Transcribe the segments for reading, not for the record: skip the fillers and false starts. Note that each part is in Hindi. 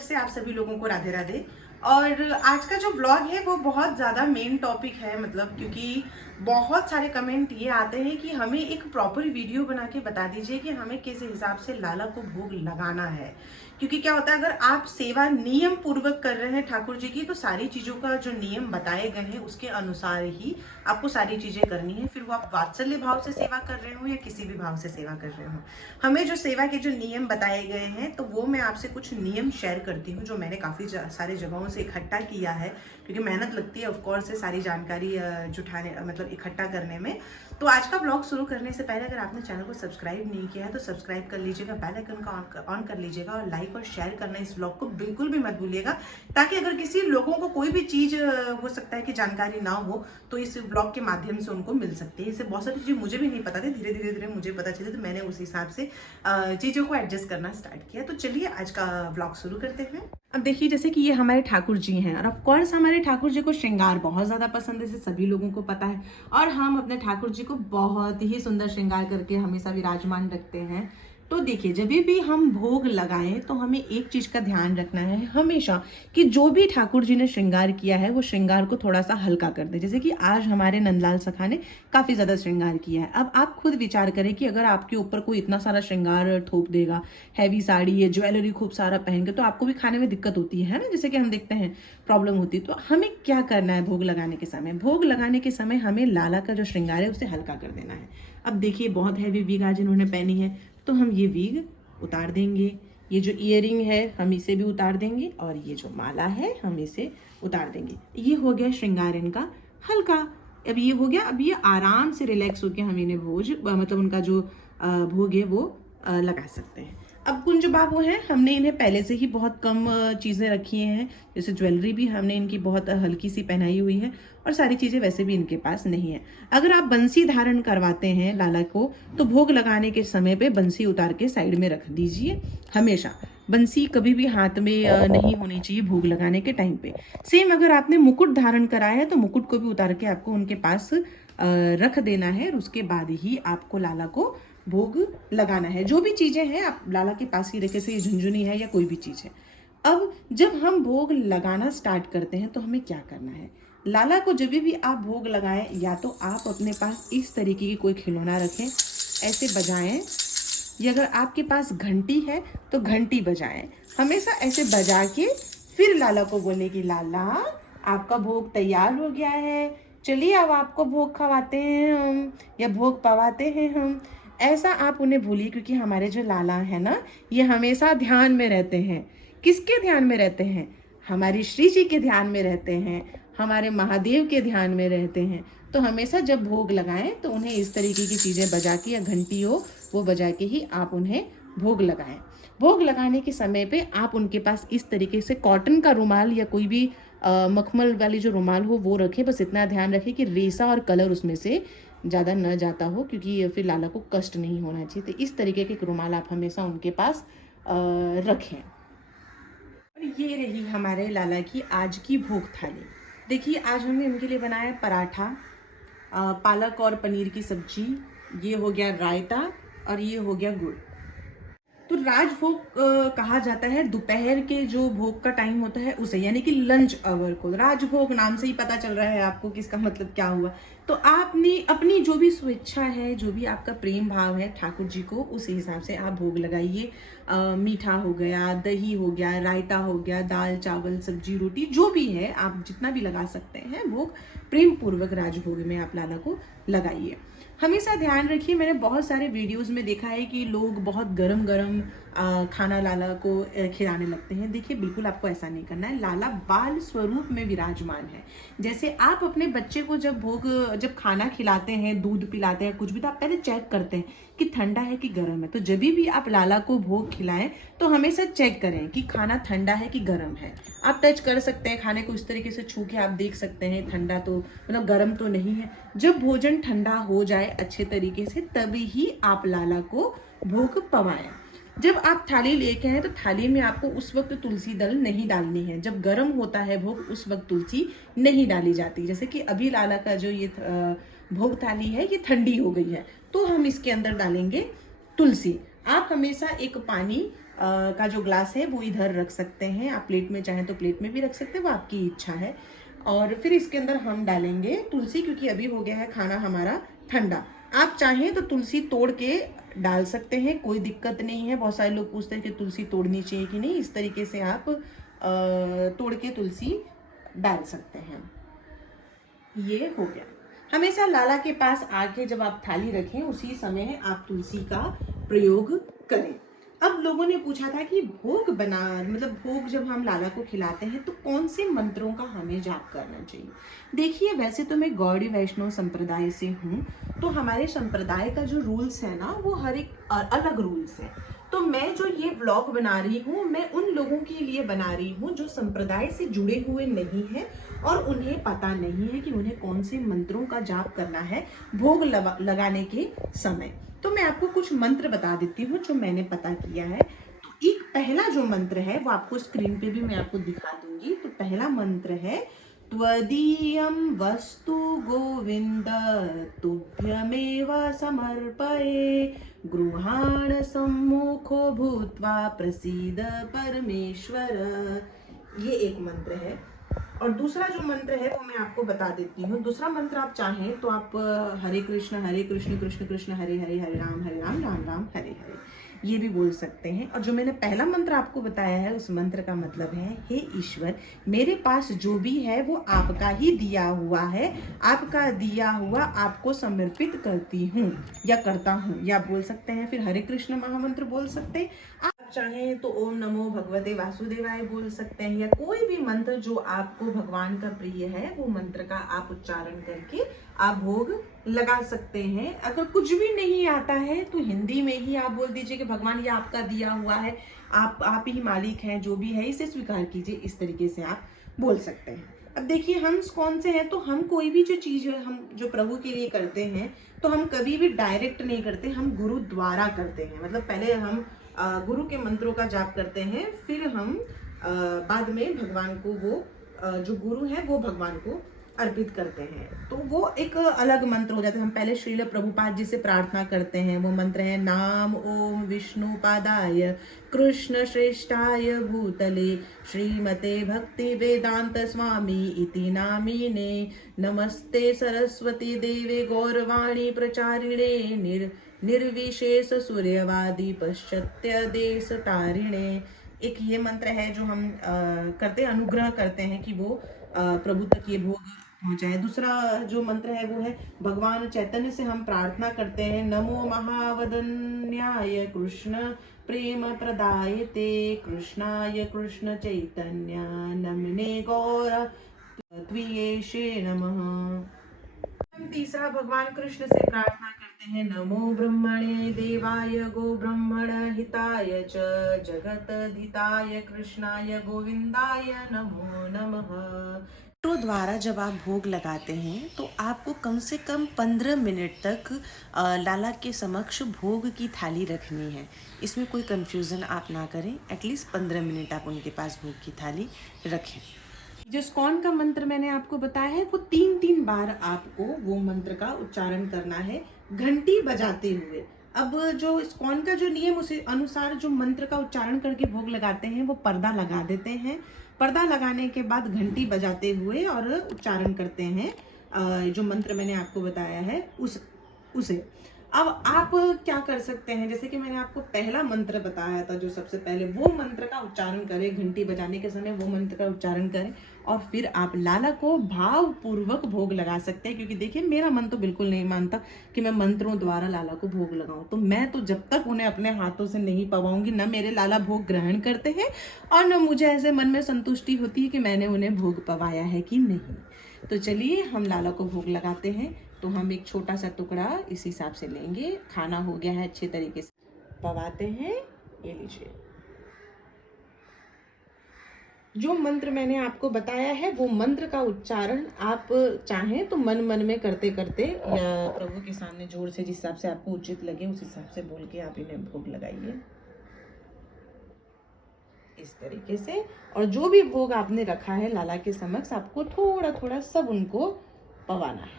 तरफ से आप सभी लोगों को राधे राधे। और आज का जो व्लॉग है वो बहुत ज़्यादा मेन टॉपिक है, मतलब क्योंकि बहुत सारे कमेंट ये आते हैं कि हमें एक प्रॉपर वीडियो बना के बता दीजिए कि हमें किस हिसाब से लाला को भोग लगाना है। क्योंकि क्या होता है, अगर आप सेवा नियम पूर्वक कर रहे हैं ठाकुर जी की, तो सारी चीज़ों का जो नियम बताए गए हैं उसके अनुसार ही आपको सारी चीज़ें करनी है। फिर वो आप वात्सल्य भाव से सेवा कर रहे हो या किसी भी भाव से सेवा कर रहे हो, हमें जो सेवा के जो नियम बताए गए हैं, तो वो मैं आपसे कुछ नियम शेयर करती हूँ जो मैंने काफ़ी सारे जगहों से इकट्ठा किया है, क्योंकि मेहनत लगती है ऑफकोर्स से सारी जानकारी जुटाने, मतलब इकट्ठा करने में। तो आज का ब्लॉग शुरू करने से पहले अगर आपने चैनल को सब्सक्राइब नहीं किया है तो सब्सक्राइब कर लीजिएगा, बेल आइकन का ऑन कर लीजिएगा और लाइक और शेयर करना इस ब्लॉग को बिल्कुल भी मत भूलिएगा, ताकि अगर किसी लोगों को कोई भी चीज़ हो सकता है कि जानकारी ना हो तो इस ब्लॉग के माध्यम से उनको मिल सकती है। इससे बहुत सारी चीज़ें मुझे भी नहीं पता थी, धीरे धीरे मुझे पता चली, तो मैंने उस हिसाब से चीज़ों को एडजस्ट करना स्टार्ट किया। तो चलिए आज का ब्लॉग शुरू करते हैं। अब देखिए, जैसे कि ये हमारे ठाकुर जी हैं और ऑफ कोर्स हमारे ठाकुर जी को श्रृंगार बहुत ज़्यादा पसंद है, इसे सभी लोगों को पता है। और हम अपने ठाकुर जी को बहुत ही सुंदर श्रृंगार करके हमेशा विराजमान रखते हैं। तो देखिए, जब भी हम भोग लगाएं तो हमें एक चीज़ का ध्यान रखना है हमेशा कि जो भी ठाकुर जी ने श्रृंगार किया है वो श्रृंगार को थोड़ा सा हल्का कर दे। जैसे कि आज हमारे नंदलाल सखा ने काफ़ी ज़्यादा श्रृंगार किया है। अब आप खुद विचार करें कि अगर आपके ऊपर कोई इतना सारा श्रृंगार थोप देगा, हैवी साड़ी है, ज्वेलरी खूब सारा पहन के, तो आपको भी खाने में दिक्कत होती है ना, जैसे कि हम देखते हैं प्रॉब्लम होती है। तो हमें क्या करना है भोग लगाने के समय? भोग लगाने के समय हमें लाला का जो श्रृंगार है उसे हल्का कर देना है। अब देखिए, बहुत हैवी वीग आज इन्होंने पहनी है, तो हम ये वीग उतार देंगे। ये जो ईयरिंग है हम इसे भी उतार देंगे और ये जो माला है हम इसे उतार देंगे। ये हो गया श्रृंगार इनका हल्का। अब ये हो गया, अब ये आराम से रिलैक्स होकर हम इन्हें मतलब उनका जो भोग है वो लगा सकते हैं। अब कुंज बाबू हैं, हमने इन्हें पहले से ही बहुत कम चीज़ें रखी हैं, जैसे ज्वेलरी भी हमने इनकी बहुत हल्की सी पहनाई हुई है और सारी चीज़ें वैसे भी इनके पास नहीं है। अगर आप बंसी धारण करवाते हैं लाला को, तो भोग लगाने के समय पे बंसी उतार के साइड में रख दीजिए। हमेशा बंसी कभी भी हाथ में नहीं होनी चाहिए भोग लगाने के टाइम पे। सेम अगर आपने मुकुट धारण कराया है तो मुकुट को भी उतार के आपको उनके पास रख देना है और उसके बाद ही आपको लाला को भोग लगाना है। जो भी चीज़ें हैं आप लाला के पास ही रखे, से झुंझुनी है या कोई भी चीज़ है। अब जब हम भोग लगाना स्टार्ट करते हैं तो हमें क्या करना है? लाला को जब भी आप भोग लगाएं, या तो आप अपने पास इस तरीके की कोई खिलौना रखें, ऐसे बजाएं, या अगर आपके पास घंटी है तो घंटी बजाएं। हमेशा ऐसे बजा के फिर लाला को बोले कि लाला आपका भोग तैयार हो गया है, चलिए अब आपको भोग खवाते हैं हम, या भोग पवाते हैं हम। ऐसा आप उन्हें भूलिए, क्योंकि हमारे जो लाला है ना, ये हमेशा ध्यान में रहते हैं। किसके ध्यान में रहते हैं? हमारी श्री जी के ध्यान में रहते हैं, हमारे महादेव के ध्यान में रहते हैं। तो हमेशा जब भोग लगाएं तो उन्हें इस तरीके की चीज़ें बजा के, या घंटी हो वो बजा के ही आप उन्हें भोग लगाएं। भोग लगाने के समय पे आप उनके पास इस तरीके से कॉटन का रुमाल या कोई भी मखमल वाली जो रुमाल हो वो रखें। बस इतना ध्यान रखें कि रेशा और कलर उसमें से ज़्यादा न जाता हो, क्योंकि फिर लाला को कष्ट नहीं होना चाहिए। तो इस तरीके के एक रुमाल आप हमेशा उनके पास रखें। और ये रही हमारे लाला की आज की भोग थाली। देखिए, आज हमने इनके लिए बनाया पराठा, पालक और पनीर की सब्जी, ये हो गया रायता और ये हो गया गुड़। तो राजभोग कहा जाता है दोपहर के जो भोग का टाइम होता है उसे, यानी कि लंच आवर को। राजभोग नाम से ही पता चल रहा है आपको कि इसका मतलब क्या हुआ। तो आपने अपनी जो भी स्वेच्छा है, जो भी आपका प्रेम भाव है ठाकुर जी को, उस हिसाब से आप भोग लगाइए। मीठा हो गया, दही हो गया, रायता हो गया, दाल चावल सब्जी रोटी, जो भी है आप जितना भी लगा सकते हैं भोग, प्रेम पूर्वक राजभोग में आप लाला को लगाइए। हमेशा ध्यान रखिए, मैंने बहुत सारे वीडियोस में देखा है कि लोग बहुत गरम गरम खाना लाला को खिलाने लगते हैं। देखिए, बिल्कुल आपको ऐसा नहीं करना है। लाला बाल स्वरूप में विराजमान है। जैसे आप अपने बच्चे को जब खाना खिलाते हैं, दूध पिलाते हैं, कुछ भी, तो आप पहले चेक करते हैं कि ठंडा है कि गर्म है। तो जब भी आप लाला को भोग खिलाएं तो हमेशा चेक करें कि खाना ठंडा है कि गर्म है। आप टच कर सकते हैं खाने को, इस तरीके से छू के आप देख सकते हैं ठंडा तो मतलब गर्म तो नहीं है। जब भोजन ठंडा हो जाए अच्छे तरीके से, तभी ही आप लाला को भोग पवाएं। जब आप थाली लेके हैं तो थाली में आपको उस वक्त तुलसी दल नहीं डालनी है। जब गर्म होता है भोग उस वक्त तुलसी नहीं डाली जाती। जैसे कि अभी लाला का जो ये भोग थाली है ये ठंडी हो गई है, तो हम इसके अंदर डालेंगे तुलसी। आप हमेशा एक पानी का जो ग्लास है वो इधर रख सकते हैं। आप प्लेट में चाहें तो प्लेट में भी रख सकते हैं, वो आपकी इच्छा है। और फिर इसके अंदर हम डालेंगे तुलसी, क्योंकि अभी हो गया है खाना हमारा ठंडा। आप चाहें तो तुलसी तोड़ के डाल सकते हैं, कोई दिक्कत नहीं है। बहुत सारे लोग पूछते हैं कि तुलसी तोड़नी चाहिए कि नहीं, इस तरीके से आप तोड़ के तुलसी डाल सकते हैं। ये हो गया। हमेशा लाला के पास आके जब आप थाली रखें उसी समय आप तुलसी का प्रयोग करें। अब लोगों ने पूछा था कि भोग बना, मतलब भोग जब हम लाला को खिलाते हैं तो कौन से मंत्रों का हमें जाप करना चाहिए। देखिए, वैसे तो मैं गौड़ी वैष्णव संप्रदाय से हूँ, तो हमारे संप्रदाय का जो रूल्स है ना वो हर एक अलग रूल्स है। तो मैं जो ये व्लॉग बना रही हूँ, मैं उन लोगों के लिए बना रही हूँ जो संप्रदाय से जुड़े हुए नहीं हैं और उन्हें पता नहीं है कि उन्हें कौन से मंत्रों का जाप करना है भोग लगाने के समय। तो मैं आपको कुछ मंत्र बता देती हूँ जो मैंने पता किया है। तो एक पहला जो मंत्र है वो आपको स्क्रीन पे भी मैं आपको दिखा दूंगी। तो पहला मंत्र है त्वदीयं वस्तु गोविंद तुभ्यमेव समर्पये गृहाण सम्मुखो भूत्वा प्रसीद परमेश्वर। ये एक मंत्र है। और दूसरा जो मंत्र है वो मैं आपको बता देती हूँ। दूसरा मंत्र आप चाहें तो आप हरे कृष्ण कृष्ण कृष्ण हरे हरे, हरे राम राम राम हरे हरे, ये भी बोल सकते हैं। और जो मैंने पहला मंत्र आपको बताया है उस मंत्र का मतलब है, हे ईश्वर, मेरे पास जो भी है वो आपका ही दिया हुआ है, आपका दिया हुआ आपको समर्पित करती हूँ या करता हूँ, या बोल सकते हैं फिर हरे कृष्ण महामंत्र बोल सकते हैं। आप चाहें तो ओम नमो भगवते वासुदेवाय बोल सकते हैं, या कोई भी मंत्र जो आपको भगवान का प्रिय है वो मंत्र का आप उच्चारण करके आप भोग लगा सकते हैं। अगर कुछ भी नहीं आता है तो हिंदी में ही आप बोल दीजिए कि भगवान ये आपका दिया हुआ है, आप ही मालिक हैं, जो भी है इसे स्वीकार कीजिए, इस तरीके से आप बोल सकते हैं। अब देखिए, हम कौन से हैं, तो हम कोई भी जो चीज हम जो प्रभु के लिए करते हैं तो हम कभी भी डायरेक्ट नहीं करते, हम गुरु द्वारा करते हैं। मतलब पहले हम गुरु के मंत्रों का जाप करते हैं, फिर हम बाद में भगवान को वो जो गुरु है वो भगवान को अर्पित करते हैं, तो वो एक अलग मंत्र हो जाता है। हम पहले श्रील प्रभुपाद जी से प्रार्थना करते हैं। वो मंत्र है नाम ओम विष्णु पादाय कृष्ण श्रेष्ठाय भूतले श्रीमते भक्ति वेदांत स्वामी इति नामिने नमस्ते सरस्वती देवे गौरवाणी प्रचारिणे निर्विशेष सूर्यवादी पश्चात्य देश तारिणे। एक ये मंत्र है जो हम करते अनुग्रह करते हैं कि वो प्रभु तक ये भोग पहुंचाए। दूसरा जो मंत्र है वो है भगवान चैतन्य से हम प्रार्थना करते हैं, नमो महावदन्याय कृष्ण प्रेम प्रदायते कृष्णाय कृष्ण चैतन्य नमने गौर त्वियेषे नमः। तीसरा भगवान कृष्ण से प्रार्थना करते हैं, नमो ब्रह्मणे देवाय गो ब्रह्मण हिताय च जगत धिताय कृष्णाय गोविंदाय नमो नमः। तो द्वारा जब आप भोग लगाते हैं तो आपको कम से कम 15 मिनट तक लाला के समक्ष भोग की थाली रखनी है। इसमें कोई कंफ्यूजन आप ना करें, एटलीस्ट 15 मिनट आप उनके पास भोग की थाली रखें। जो इस्कॉन का मंत्र मैंने आपको बताया है वो 3-3 बार आपको वो मंत्र का उच्चारण करना है घंटी बजाते हुए। अब जो इस्कॉन का जो नियम उस अनुसार जो मंत्र का उच्चारण करके भोग लगाते हैं वो पर्दा लगा देते हैं। पर्दा लगाने के बाद घंटी बजाते हुए और उच्चारण करते हैं जो मंत्र मैंने आपको बताया है उसे। अब आप क्या कर सकते हैं, जैसे कि मैंने आपको पहला मंत्र बताया था जो सबसे पहले, वो मंत्र का उच्चारण करें घंटी बजाने के समय, वो मंत्र का उच्चारण करें और फिर आप लाला को भाव पूर्वक भोग लगा सकते हैं। क्योंकि देखिए, मेरा मन तो बिल्कुल नहीं मानता कि मैं मंत्रों द्वारा लाला को भोग लगाऊं, तो मैं तो जब तक उन्हें अपने हाथों से नहीं पवाऊंगी, न मेरे लाला भोग ग्रहण करते हैं और न मुझे ऐसे मन में संतुष्टि होती है कि मैंने उन्हें भोग पवाया है कि नहीं। तो चलिए हम लाला को भोग लगाते हैं। तो हम एक छोटा सा टुकड़ा इस हिसाब से लेंगे। खाना हो गया है, अच्छे तरीके से पवाते हैं। ये लीजिए, जो मंत्र मैंने आपको बताया है वो मंत्र का उच्चारण आप चाहें तो मन मन में करते करते या प्रभु के सामने जोर से जिस हिसाब से आपको उचित लगे उस हिसाब से बोल के आप इन्हें भोग लगाइए इस तरीके से। और जो भी भोग आपने रखा है लाला के समक्ष, आपको थोड़ा थोड़ा सब उनको पवाना है।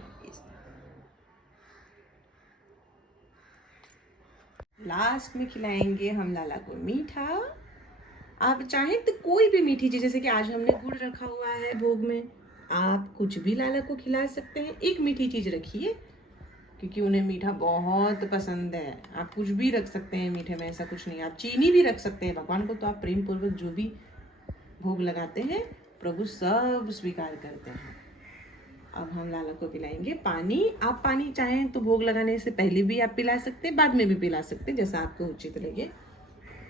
लास्ट में खिलाएंगे हम लाला को मीठा। आप चाहें तो कोई भी मीठी चीज, जैसे कि आज हमने गुड़ रखा हुआ है भोग में, आप कुछ भी लाला को खिला सकते हैं। एक मीठी चीज रखिए क्योंकि उन्हें मीठा बहुत पसंद है। आप कुछ भी रख सकते हैं मीठे में, ऐसा कुछ नहीं। आप चीनी भी रख सकते हैं। भगवान को तो आप प्रेम पूर्वक जो भी भोग लगाते हैं प्रभु सब स्वीकार करते हैं। अब हम लाला को पिलाएंगे पानी। आप पानी चाहें तो भोग लगाने से पहले भी आप पिला सकते हैं, बाद में भी पिला सकते हैं, जैसा आपको उचित लगे।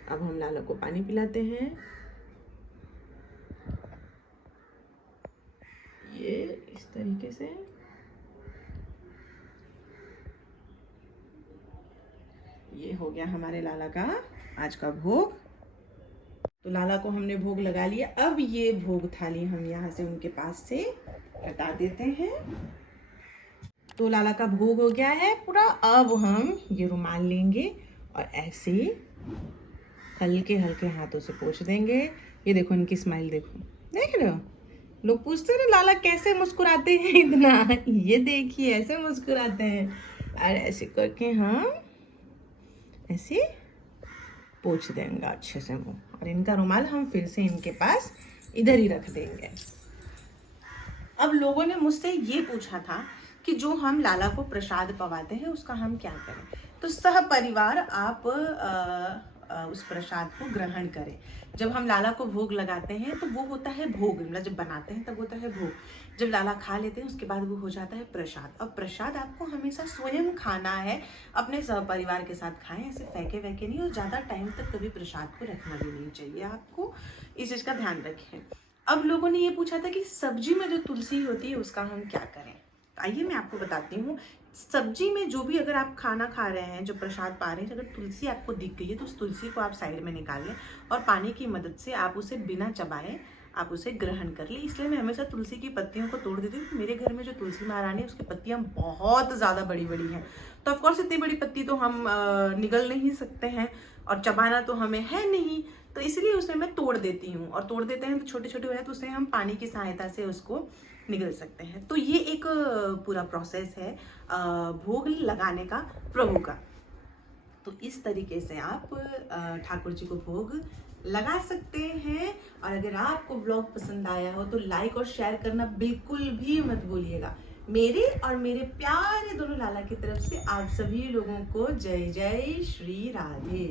अब हम लाला को पानी पिलाते हैं। ये इस तरीके से। ये हो गया हमारे लाला का आज का भोग। तो लाला को हमने भोग लगा लिया। अब ये भोग थाली हम यहाँ से उनके पास से हटा देते हैं। तो लाला का भोग हो गया है पूरा। अब हम ये रुमाल लेंगे और ऐसे हल्के हल्के हाथों से पोंछ देंगे। ये देखो इनकी स्माइल, देखो, देख रहे हो? लोग पूछते हैं लाला कैसे मुस्कुराते हैं इतना, ये देखिए ऐसे मुस्कुराते हैं। और ऐसे करके हम ऐसे पोंछ देंगे अच्छे से मुंह, और इनका रुमाल हम फिर से इनके पास इधर ही रख देंगे। अब लोगों ने मुझसे ये पूछा था कि जो हम लाला को प्रसाद पवाते हैं उसका हम क्या करें। तो सह परिवार आप उस प्रसाद को ग्रहण करें। जब हम लाला को भोग लगाते हैं तो वो होता है भोग, मतलब जब बनाते हैं तब होता है भोग। जब लाला खा लेते हैं उसके बाद वो हो जाता है प्रसाद। अब प्रसाद आपको हमेशा स्वयं खाना है, अपने सहपरिवार के साथ खाएं, ऐसे फेंके वैके नहीं। और ज़्यादा टाइम तक कभी प्रसाद को रखना भी नहीं चाहिए, आपको इस चीज़ का ध्यान रखें। अब लोगों ने ये पूछा था कि सब्जी में जो तुलसी होती है उसका हम क्या करें। आइए मैं आपको बताती हूँ। सब्जी में जो भी अगर आप खाना खा रहे हैं, जो प्रसाद पा रहे हैं, अगर तुलसी आपको दिख गई है तो उस तुलसी को आप साइड में निकाल लें और पानी की मदद से आप उसे बिना चबाए आप उसे ग्रहण कर लें। इसलिए मैं हमेशा तुलसी की पत्तियों को तोड़ देती हूँ। मेरे घर में जो तुलसी महारानी है उसकी पत्तियाँ बहुत ज़्यादा बड़ी बड़ी हैं, तो ऑफकोर्स इतनी बड़ी पत्ती तो हम निगल नहीं सकते हैं और चबाना तो हमें है नहीं, तो इसलिए उसे मैं तोड़ देती हूँ। और तोड़ देते हैं तो छोटे छोटे हो जाए तो उसे हम पानी की सहायता से उसको निगल सकते हैं। तो ये एक पूरा प्रोसेस है भोग लगाने का प्रभु का। तो इस तरीके से आप ठाकुर जी को भोग लगा सकते हैं। और अगर आपको ब्लॉग पसंद आया हो तो लाइक और शेयर करना बिल्कुल भी मत भूलिएगा। मेरे और मेरे प्यारे दोनों लाला की तरफ से आप सभी लोगों को जय जय श्री राधे।